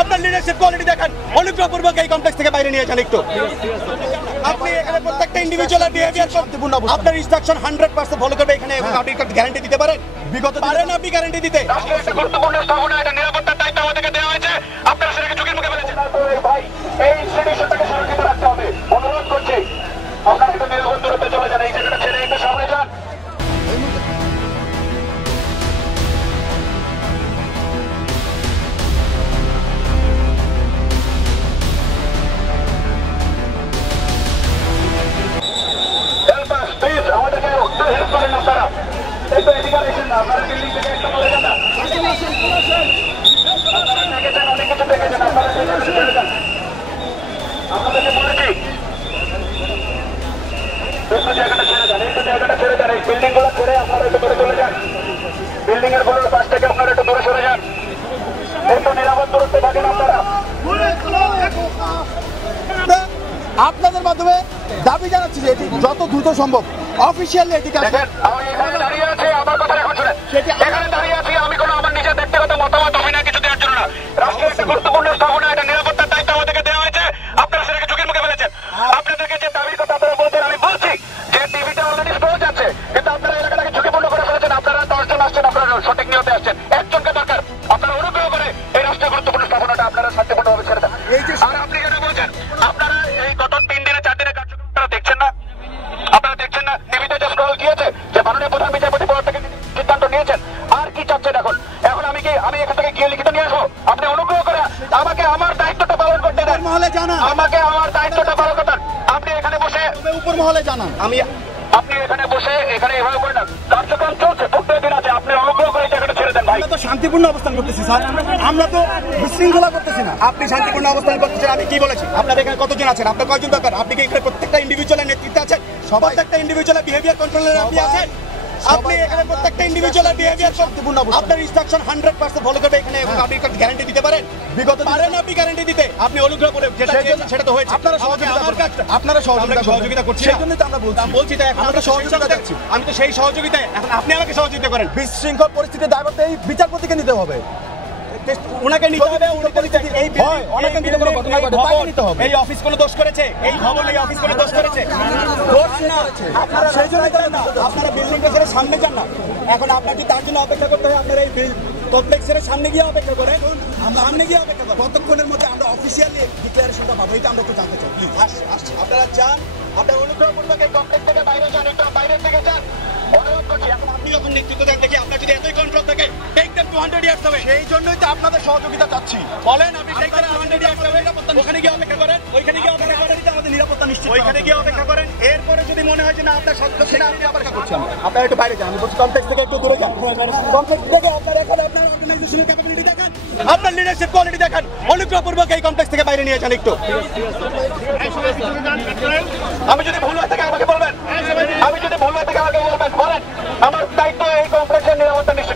আপনার leadership quality দেখান, অনুগ্রহপূর্বক এই কমপ্লেক্স থেকে বাইরে নিয়ে যান একটু। আপনি এখানে প্রত্যেকটা ইন্ডিভিজুয়াল বিহেভিয়ার শান্তিপূর্ণ, আপনার ইনস্ট্রাকশন 100% ফলো করবে এখানে, আপনি গ্যারান্টি দিতে পারেন? বিগত পারেন আপনি গ্যারান্টি দিতে? গুরুত্বপূর্ণ স্থাপনা, এটা নিরাপত্তার দায়িত্ব আমাদেরকে দেওয়া হয়েছে, আপনারা সেটাকে ঝুঁকির মুখে ফেলেছেন। ভাই, এই ইনস্টিটিউশনটাকে সুরক্ষিত রাখতে হবে, অনুরোধ করছি আপনারা একটু নিরাপদ দূরত্বে চলে যান, এই জায়গাটা ছেড়ে একটু সামনে যান। বিল্ডিং এর ফলোর পাশ থেকে আপনারা একটু দূরে সরে যান, একটু নিরাপদ দূরত্বে থাকেন আপনারা। আপনাদের মাধ্যমে দাবি জানাচ্ছি যে এটি যত দ্রুত সম্ভব অফিসিয়ালি এটি দেখেন, আমি এখানে দাঁড়িয়ে আছি, আমার কথা এখন শুনেন, এখানে দাঁড়িয়ে আছি আমি কোনো আমার নিজের ব্যক্তিগত মতামত অভিনয় কিছু দেওয়ার জন্য না। রাষ্ট্রের একটা গুরুত্বপূর্ণ স্থাপনা, এটা নিরাপত্তার দায়িত্ব আমাদেরকে দেওয়া হয়েছে, আপনারা সেটাকে ঝুঁকির মুখে ফেলেছেন। আপনাদেরকে যে দাবির কথা আপনারা বলছেন, আমি বলছি যে টিভিটা অলরেডি স্লো যাচ্ছে, কিন্তু আপনারা এলাকাটাকে ঝুঁকিপূর্ণ করে ফেলেছেন। আপনারা 10 জন আসছেন, আপনারা সঠিক নিয়তে আসছেন, একজনকে দরকার। আপনারা অনুগ্রহ করে এই রাষ্ট্রের গুরুত্বপূর্ণ স্থাপনাটা আপনারা শান্তিপূর্ণভাবে ছেড়ে দেন। আর আপনি যেটা বলছেন, আপনারা এই গত 3 দিনে 4 দিনের কার্যক্রম আপনারা দেখছেন না, আপনারা দেখছেন না, টিভিতে যে স্ক্রল গিয়েছে যে মাননীয় প্রধান বিচারপতি পদ থেকে সিদ্ধান্ত নিয়েছেন, আর কি চাচ্ছেন এখন? এখন আমি এখান থেকে গিয়ে লিখিত নিয়ে আসবো? আপনি অনুগ্রহ করে আমাকে আমার দায়িত্বটা পালন করতে দেন, মহলে জানান, আমাকে আমার দায়িত্বটা পালন করতে দেন। আপনি এখানে বসে উপর মহলে জানান, আপনি এখানে বসে এখানে এভাবে করে না, কার্যক্রম চলছে, প্রত্যেক দিন আছে, আপনি অনুগ্রহ করে জায়গাটা ছেড়ে দেন ভাই। আমরা তো শান্তিপূর্ণ অবস্থান করতেছি স্যার, আমরা তো বিশৃঙ্খলা করতেছি না। আপনি শান্তিপূর্ণ অবস্থান করতেছেন, আমি কি বলেছি? আপনার এখানে কতজন আছেন? আপনার কয়জন দরকার? আপনি কি এখানে প্রত্যেকটা ইন্ডিভিজুয়ালের নেতৃত্বে আছেন? প্রত্যেকটা ইন্ডিভিজুয়ালের বিহেভিয়ার কন্ট্রোলার আপনি আছেন? আপনি এখানে প্রত্যেকটা ইন্ডিভিজুয়ালের বিহেভিয়ার শান্তিপূর্ণ, আপনার ইনস্ট্রাকশন 100% ফলো করবে এখানে, এবং আপনি গ্যারান্টি দিতে পারেন? বিগত পারেন আপনি গ্যারান্টি দিতে? আপনি অনুগ্রহ করে যেটা চেয়েছেন সেটা তো হয়েছে। আপনারা সহযোগিতা করছি, সেই জন্যই তো আমরা বলছি তাই এখন আমরা সহযোগিতা করছি। আমি তো সেই সহযোগিতায়, এখন আপনি আমাকে সহযোগিতা করেন। বিশৃঙ্খল পরিস্থিতির দায়ভার এই বিচারপতিকে নিতে হবে, ওনাকে নিতে হবে। এই অফিস কোনো দোষ করেছে? এই ভবন, এই অফিস কোনো দোষ করেছে? দোষ না, আপনারা সেই জন্য আপনারা বিল্ডিংটা ছেড়ে সামনে যান না। এখন আপনার যদি তার জন্য অপেক্ষা করতে হয়, আপনারা এই কমপ্লেক্সের সামনে গিয়ে অপেক্ষা করেন, সামনে গিয়ে অপেক্ষা করেন। কতক্ষণের মধ্যে আমরা অফিসিয়ালি ডিক্লারেশনটা পাবো, এটা আমরা একটু জানতে চাই। আপনারা যান, আপনার অনুগ্রহপূর্বক এই কমপ্লেক্স থেকে বাইরে যান, একটু বাইরের থেকে যান, অনুরোধ করছি। এখন আপনি যখন নেতৃত্ব দেন, দেখি আপনার যদি এতই কন্ট্রোল থাকে, টেক দেম 200 ইয়ার্স হবে। সেই জন্যই তো আপনাদের সহযোগিতা চাচ্ছি। বলেন আপনি টেক দেম 200 ইয়ার্স হবে, ওখানে গিয়ে অপেক্ষা করেন, ওইখানে গিয়ে অপেক্ষা করেন, আমাদের নিরাপত্তা নিশ্চিত, ওইখানে গিয়ে অপেক্ষা করেন। এরপরে যদি মনে হয় যে না আপনার সত্য সেটা আপনি আবার করছেন, আপনারা একটু বাইরে যান। আমি বলছি কমপ্লেক্স থেকে একটু দূরে যান, কমপ্লেক্স থেকে আপনার এখানে আপনার অর্গানাইজেশনের ক্যাপাবিলিটি দেখান, আপনার লিডারশিপ কোয়ালিটি দেখান, অনুগ্রহপূর্বক এই কমপ্লেক্স থেকে বাইরে নিয়ে যান একটু। আমি যদি ভুল হয়ে থাকে আমাকে বলবেন, আমি যদি ভুল হয়ে থাকে আমাকে বলবেন, বলেন। আমার দায়িত্ব এই কমপ্লেক্সের নিরাপত্তা নিশ্চিত